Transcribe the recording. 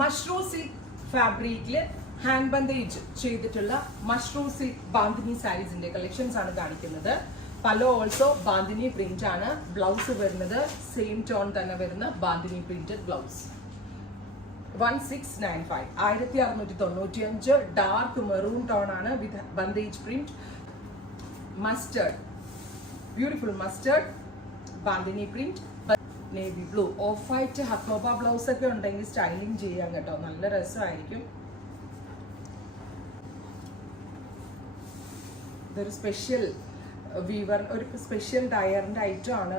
Mushroom silk ഫാബ്രിക്കിൽ hand bandhej ചെയ്തിട്ടുള്ള mushroom silk bandhani സാരീസിന്റെ കളക്ഷൻസ് ആണ് കാണിക്കുന്നത്. പല ഓൾസോ ബാന്തിനി പ്രിന്റ് ആണ്. ബ്ലൗസ് വരുന്നത് സെയിം ടോൺ തന്നെ വരുന്ന bandhani printed blouse. 1695 1695 dark maroon tone ആണ് with bandhej print. Mustard, beautiful mustard bandhani print. Navy blue, off white hakoba blouse ഒക്കെ ഉണ്ടെങ്കിൽ സ്റ്റൈലിംഗ് ചെയ്യാൻ കേട്ടോ, നല്ല രസമായിരിക്കും. ഇതൊരു സ്പെഷ്യൽ വീവർ, ഒരു സ്പെഷ്യൽ ഡയറിന്റെ ഐറ്റം ആണ്.